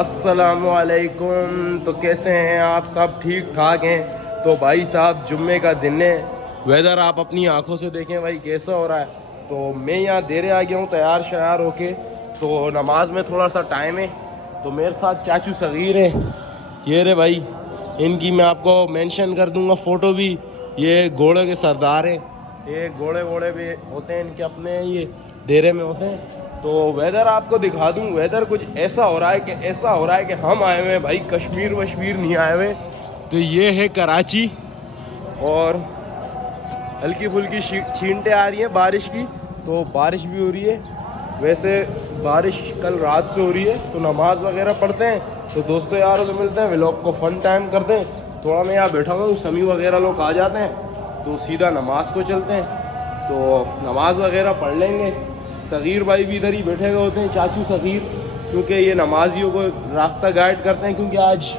अस्सलामुअलैकुम। तो कैसे हैं आप सब? ठीक ठाक हैं? तो भाई साहब जुम्मे का दिन है, वेदर आप अपनी आंखों से देखें भाई कैसा हो रहा है। तो मैं यहाँ देरे आ गया हूँ तैयार श्यार होके। तो नमाज में थोड़ा सा टाइम है, तो मेरे साथ चाचू सगीर है, ये रे भाई। इनकी मैं आपको मेंशन कर दूंगा फ़ोटो भी। ये घोड़े के सरदार हैं, ये घोड़े वोड़े भी होते हैं इनके अपने, ये देरे में होते हैं। तो वेदर आपको दिखा दूं, वेदर कुछ ऐसा हो रहा है कि हम आए हुए हैं भाई, कश्मीर वश्मीर नहीं आए हुए। तो ये है कराची, और हल्की फुल्की छींटे आ रही हैं बारिश की, तो बारिश भी हो रही है। वैसे बारिश कल रात से हो रही है, तो नमाज वगैरह पढ़ते हैं, तो दोस्तों यारों से मिलते हैं, व्लॉग को फन टाइम करते हैं। थोड़ा मैं यहाँ बैठा हूँ, समी वगैरह लोग आ जाते हैं, तो सीधा नमाज को चलते हैं। तो नमाज वगैरह पढ़ लेंगे। सगीर भाई भी इधर ही बैठे हुए होते हैं, चाचू सगीर, क्योंकि ये नमाजियों को रास्ता गाइड करते हैं। क्योंकि आज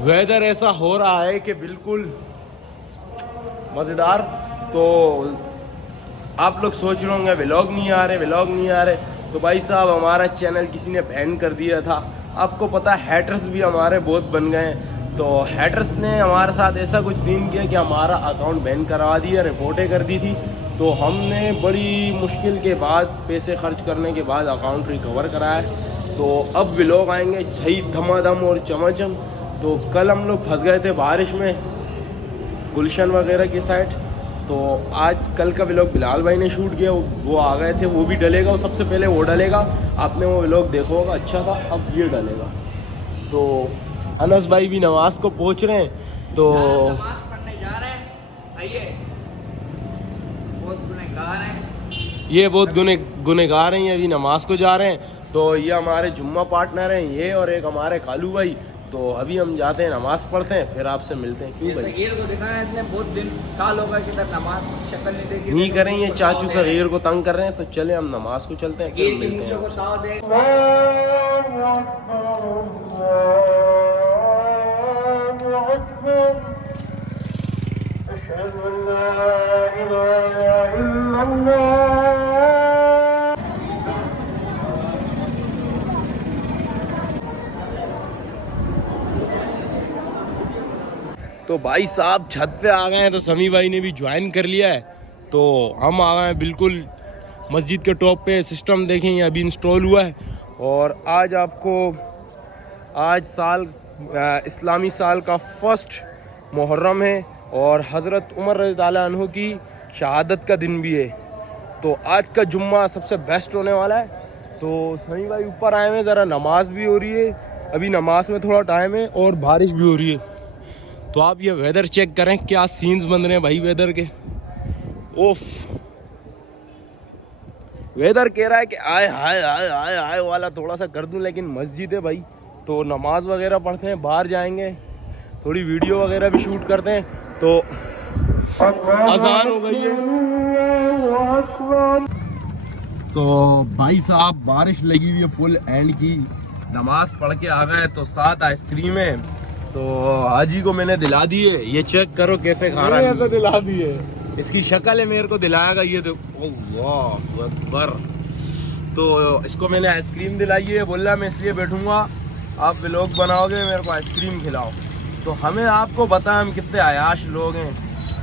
वेदर ऐसा हो रहा है कि बिल्कुल मज़ेदार। तो आप लोग सोच रहे होंगे व्लॉग नहीं आ रहे। तो भाई साहब हमारा चैनल किसी ने बैन कर दिया था। आपको पता है हैटर्स भी हमारे बहुत बन गए हैं। तो हैटर्स ने हमारे साथ ऐसा कुछ सीन किया कि हमारा अकाउंट बैन करवा दिया, रिपोर्टें कर दी थी। तो हमने बड़ी मुश्किल के बाद, पैसे खर्च करने के बाद अकाउंट रिकवर कराया है। तो अब व्लॉग आएंगे सही धमाधम और चमाचम। तो कल हम लोग फंस गए थे बारिश में गुलशन वगैरह की साइड। तो आज कल का व्लॉग बिलाल भाई ने शूट किया, वो आ गए थे, वो भी डलेगा, वो सबसे पहले वो डलेगा। आपने वो व्लॉग देखा होगा, अच्छा था। अब ये डलेगा। तो अनस भाई भी नमाज को पहुंच रहे हैं। तो नमाज पढ़ने जा रहे हैं, आइए। बहुत गुनहगार हैं ये, बहुत गुनहगार हैं ये, अभी नमाज को जा रहे हैं। तो ये हमारे जुम्मा पार्टनर हैं ये, और एक हमारे कालू भाई। तो अभी हम जाते हैं नमाज पढ़ते हैं, फिर आपसे मिलते हैं। क्यों भाई? सगीर को दिखाया इसने, बहुत दिन साल हो गए कि नमाज शक्ल नहीं देखी। नहीं करें, ये चाचू सगीर को तंग कर रहे हैं। तो चले हम नमाज को चलते हैं, फिर मिलते हैं। तो भाई साहब छत पे आ गए हैं, तो समी भाई ने भी ज्वाइन कर लिया है। तो हम आ गए हैं बिल्कुल मस्जिद के टॉप पे। सिस्टम देखें, ये अभी इंस्टॉल हुआ है। और आज आपको, आज साल इस्लामी साल का फर्स्ट मुहर्रम है, और हज़रत उमर रज़ी अल्लाह अन्हु की शहादत का दिन भी है। तो आज का जुम्मा सबसे बेस्ट होने वाला है। तो समी भाई ऊपर आए हैं, ज़रा नमाज भी हो रही है, अभी नमाज में थोड़ा टाइम है, और बारिश भी हो रही है। तो आप ये वेदर चेक करें, क्या सीन्स बन रहे हैं भाई वेदर के। ओफ, वेदर कह रहा है कि आए हाय आए आए आए वाला थोड़ा सा कर दूं, लेकिन मस्जिद है भाई, तो नमाज वगैरह पढ़ते हैं, बाहर जाएंगे, थोड़ी वीडियो वगैरह भी शूट करते हैं। तो अजान हो गई है। तो भाई साहब बारिश लगी हुई है फुल एंड की, नमाज पढ़ के आ गए। तो साथ आइसक्रीम है, तो हाजी को मैंने दिला दी है। ये चेक करो कैसे खा रहा है, तो दिला दी है, इसकी शक्ल है, मेरे को दिलाएगा ये। तो अल्लाह अकबर। तो इसको मैंने आइसक्रीम दिलाई है, बोला मैं इसलिए बैठूंगा, आप व्लॉग बनाओगे मेरे को आइसक्रीम खिलाओ। तो हमें आपको पता हम कितने आयाश लोग हैं,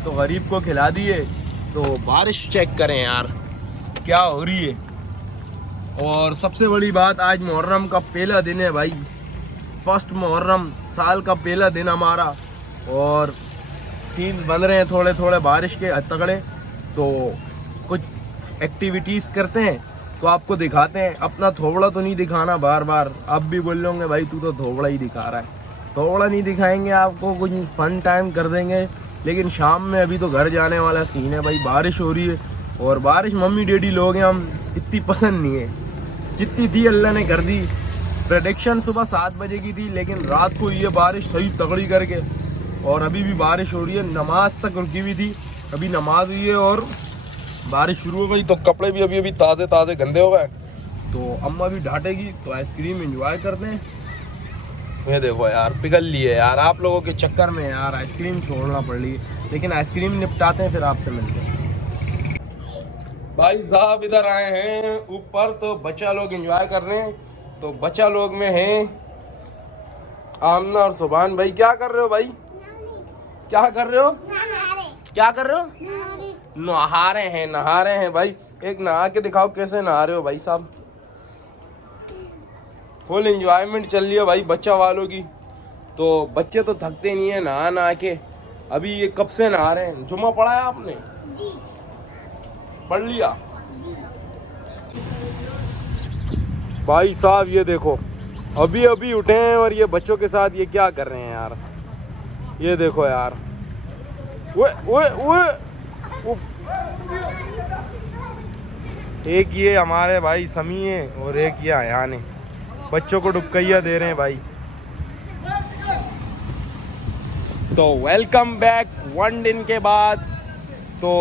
तो गरीब को खिला दिए। तो बारिश चेक करें यार क्या हो रही है। और सबसे बड़ी बात, आज मुहर्रम का पहला दिन है भाई, फर्स्ट मुहर्रम, साल का पहला दिन हमारा। और सीन बन रहे हैं थोड़े थोड़े बारिश के तगड़े। तो कुछ एक्टिविटीज़ करते हैं, तो आपको दिखाते हैं। अपना थोबड़ा तो नहीं दिखाना बार बार, आप भी बोल लोगे भाई तू तो थोबड़ा ही दिखा रहा है। थोबड़ा नहीं दिखाएंगे आपको, कुछ फन टाइम कर देंगे। लेकिन शाम में अभी तो घर जाने वाला सीन है भाई, बारिश हो रही है। और बारिश मम्मी डैडी लोग हैं, हम इतनी पसंद नहीं है, जितनी थी अल्लाह ने कर दी। प्रेडिक्शन सुबह 7 बजे की थी, लेकिन रात को ये बारिश सही तगड़ी करके, और अभी भी बारिश हो रही है। नमाज तक रुकी हुई थी, अभी नमाज हुई है और बारिश शुरू हो गई। तो कपड़े भी अभी ताज़े ताज़े गंदे हो गए। तो अम्मा भी डांटेगी। तो आइसक्रीम एंजॉय करते हैं। ये देखो यार, पिघल लिए यार, आप लोगों के चक्कर में यार आइसक्रीम छोड़ना पड़ रही है। लेकिन आइसक्रीम निपटाते हैं, फिर आपसे मिलते हैं। भाई साहब इधर आए हैं ऊपर, तो बच्चा लोग एंजॉय कर रहे हैं। तो बच्चा लोग में हैं आमना और सुभान भाई क्या कर रहे हो भाई? क्या कर रहे हो? क्या कर रहे हो? नहा रहे हैं भाई। एक नहा के दिखाओ कैसे नहा रहे हो भाई साहब। फुल एंजॉयमेंट चल रही है भाई बच्चा वालों की। तो बच्चे तो थकते नहीं है नहा नहा के। अभी ये कब से नहा रहे हैं? जुम्मा पढ़ा है आपने? जी। पढ़ लिया? जी। भाई साहब ये देखो अभी अभी उठे हैं और ये बच्चों के साथ ये क्या कर रहे हैं यार। ये देखो यार। ओए एक ये हमारे भाई समी है और एक ये अयान है। बच्चों को डुबकैया दे रहे हैं भाई। तो वेलकम बैक 1 दिन के बाद। तो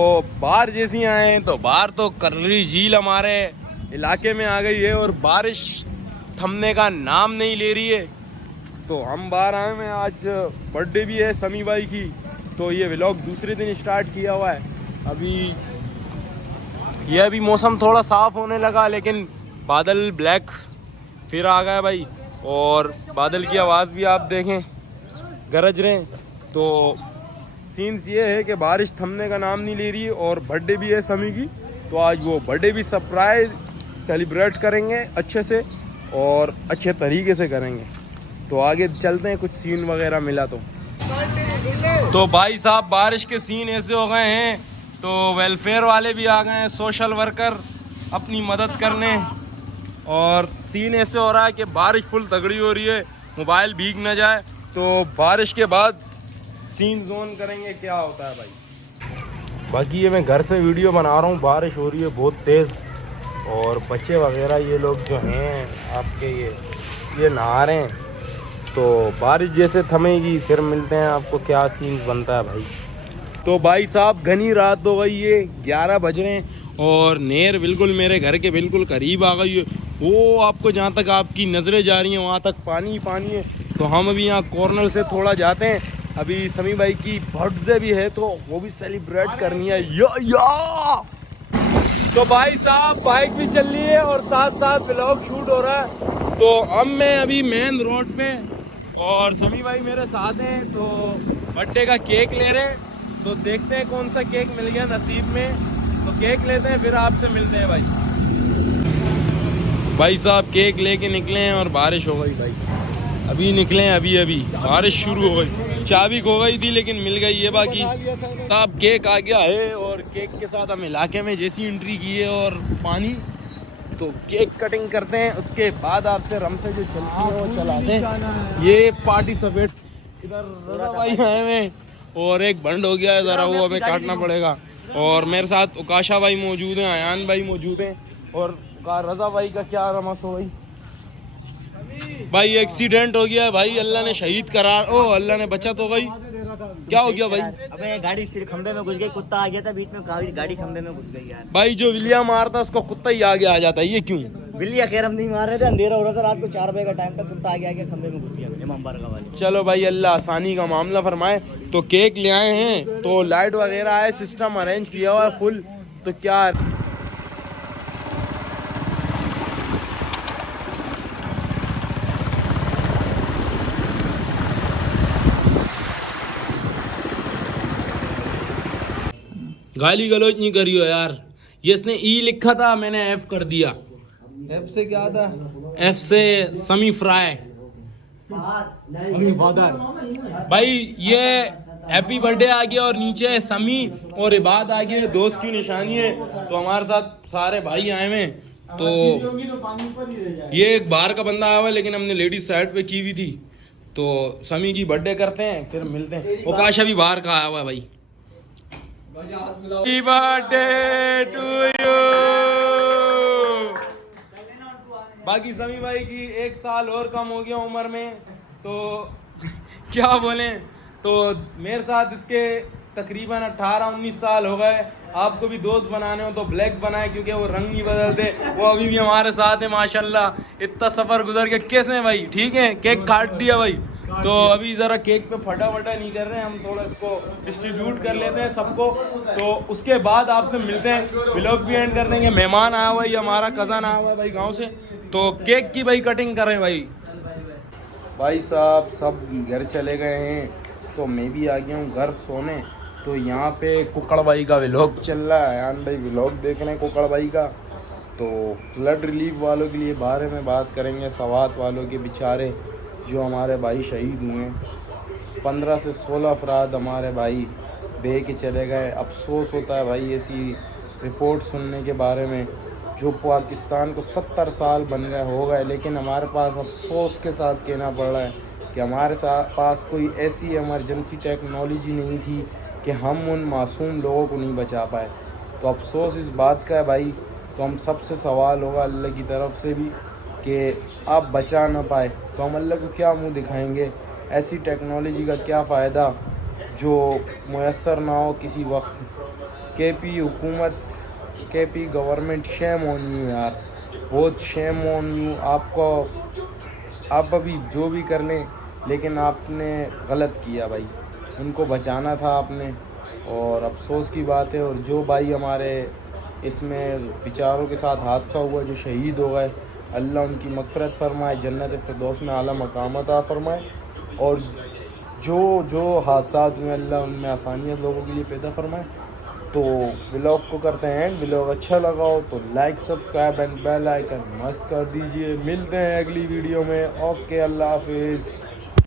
बाहर जैसी आए तो बाहर तो करली झील हमारे इलाके में आ गई है और बारिश थमने का नाम नहीं ले रही है। तो हम बाहर आए हैं। आज बर्थडे भी है समी भाई की। तो ये व्लॉग दूसरे दिन स्टार्ट किया हुआ है। अभी मौसम थोड़ा साफ होने लगा लेकिन बादल ब्लैक फिर आ गया भाई। और बादल की आवाज़ भी आप देखें गरज रहे हैं। तो सीन्स ये है कि बारिश थमने का नाम नहीं ले रही और बर्थडे भी है समी की। तो आज वो बर्थडे भी सरप्राइज सेलिब्रेट करेंगे अच्छे से और अच्छे तरीके से करेंगे। तो आगे चलते हैं, कुछ सीन वगैरह मिला तो भाई साहब बारिश के सीन ऐसे हो गए हैं। तो वेलफेयर वाले भी आ गए हैं, सोशल वर्कर अपनी मदद करने। और सीन ऐसे हो रहा है कि बारिश फुल तगड़ी हो रही है, मोबाइल भीग ना जाए। तो बारिश के बाद सीन जोन करेंगे क्या होता है भाई। बाकी ये मैं घर से वीडियो बना रहा हूँ, बारिश हो रही है बहुत तेज़। और बच्चे वगैरह ये लोग जो हैं आपके ये नहा रहे हैं। तो बारिश जैसे थमेगी फिर मिलते हैं आपको क्या सीन बनता है भाई। तो भाई साहब घनी रात हो गई है, 11 बज रहे हैं और नहर बिल्कुल मेरे घर के बिल्कुल करीब आ गई है। वो आपको जहाँ तक आपकी नज़रें जा रही हैं वहाँ तक पानी ही पानी है। तो हम अभी यहाँ कॉर्नर से थोड़ा जाते हैं। अभी समी भाई की बर्थडे भी है तो वो भी सेलिब्रेट करनी है। या तो भाई साहब बाइक भी चल रही है और साथ साथ व्लॉग शूट हो रहा है। तो अब मैं अभी मेन रोड पे और समी भाई मेरे साथ हैं। तो बर्थडे का केक ले रहे हैं। तो देखते हैं कौन सा केक मिल गया नसीब में। तो केक लेते हैं फिर आपसे मिलते हैं भाई साहब केक लेके निकले हैं और बारिश हो गई भाई। अभी निकले हैं अभी बारिश शुरू हो गई। चाबी खो गई थी लेकिन मिल गई है। बाकी अब केक आ गया है और केक के साथ हम इलाके में जैसी एंट्री की है और पानी। तो केक कटिंग करते हैं, उसके बाद आपसे रम से जो चलती है वो चलाते हैं। ये पार्टी सफेद इधर रजा भाई आए हैं और एक बंड हो गया है ज़रा, वो हमें काटना पड़ेगा। और मेरे साथ उकाशा भाई मौजूद हैं, अयान भाई मौजूद हैं और रजा भाई का क्या रमस हो गई भाई। एक्सीडेंट हो गया भाई, अल्लाह ने शहीद करार। ओ अल्लाह ने बचत हो गई। क्या हो गया भाई? अबे गाड़ी सिर खंबे में घुस गई, कुत्ता आ गया था बीच में, गाड़ी खंबे में घुस गई यार। भाई जो विलिया मारता उसको कुत्ता ही आगे आ जाता है, ये क्यों? विलिया खैर हम नहीं मार रहे थे, अंधेरा हो रहा था रात को 4 बजे का टाइम था, कुत्ता आगे आके खंबे में घुस गया इमाम बारगाह वाले। चलो भाई अल्लाह आसानी का मामला फरमाए। तो केक ले आए हैं, तो लाइट वगैरह है, सिस्टम अरेंज किया हुआ है फुल। तो क्या गाली गलौज नहीं करियो यार। ये इसने ई लिखा था, मैंने एफ कर दिया। एफ से क्या था? एफ से समी फ्राई। भाई ये हैप्पी बर्थडे आ गया और नीचे समी और इबाद आ गया, दोस्त की निशानी है। तो हमारे साथ सारे भाई आए हुए। तो ये एक बाहर का बंदा आया हुआ है लेकिन हमने लेडीज साइड पे की हुई थी। तो समी की बर्थडे करते हैं फिर मिलते हैं। उकाशा भी बाहर का आया हुआ है भाई। Happy birthday to you. बाकी समी भाई की 1 साल और कम हो गया उम्र में। तो क्या बोलें। तो मेरे साथ इसके तकरीबन 18-19 साल हो गए। आपको भी दोस्त बनाने हो तो ब्लैक बनाए क्योंकि वो रंग नहीं बदलते। वो अभी भी हमारे साथ है माशाल्लाह। इतना सफ़र गुजर के कैसे हैं भाई? ठीक है, केक काट दिया भाई। तो अभी ज़रा केक पे फटाफटा नहीं कर रहे हैं, हम थोड़ा इसको डिस्ट्रीब्यूट कर लेते हैं सबको। तो उसके बाद आपसे मिलते हैं, व्लॉग भी एंड कर देंगे। मेहमान आया हुआ है, ये हमारा कज़न आया हुआ है भाई गाँव से। तो केक की भाई कटिंग करें भाई। भाई साहब सब घर चले गए हैं, तो मैं भी आ गया हूँ घर सोने। तो यहाँ पे कुकड़ भाई का व्लॉग चल रहा है, यान भाई व्लॉग देख रहे हैं कुकड़ भाई का। तो फ्लड रिलीफ वालों के लिए बारे में बात करेंगे, सवात वालों के बेचारे जो हमारे भाई शहीद हुए हैं। 15 से 16 अफराद हमारे भाई बह के चले गए। अफसोस होता है भाई ऐसी रिपोर्ट सुनने के बारे में। जो पाकिस्तान को 70 साल बन गए हो गए, लेकिन हमारे पास अफसोस के साथ कहना पड़ रहा है कि हमारे पास कोई ऐसी इमरजेंसी टेक्नोलॉजी नहीं थी कि हम उन मासूम लोगों को नहीं बचा पाए। तो अफसोस इस बात का है भाई। तो हम सबसे सवाल होगा अल्लाह की तरफ से भी कि आप बचा ना पाए तो हम अल्लाह को क्या मुंह दिखाएंगे। ऐसी टेक्नोलॉजी का क्या फ़ायदा जो मुयसर ना हो किसी वक्त। केपी हुकूमत, KP government, shame on you यार, बहुत शेम ऑन यू। आपको आप अभी जो भी कर लें, लेकिन आपने गलत किया भाई, उनको बचाना था आपने। और अफसोस की बात है। और जो भाई हमारे इसमें बेचारों के साथ हादसा हुआ, जो शहीद हो गए, अल्लाह उनकी मग़फ़िरत फ़रमाए, जन्नत फ़िरदौस में आला मकाम अता फ़रमाए। और जो जो हादसात हुए अल्लाह उनमें आसानियाँ लोगों के लिए पैदा फ़रमाए। तो व्लॉग को करते हैं एंड। व्लॉग अच्छा लगा हो तो like, subscribe and bell icon मस्त कर दीजिए। मिलते हैं अगली वीडियो में। ओके, अल्लाह हाफिज़।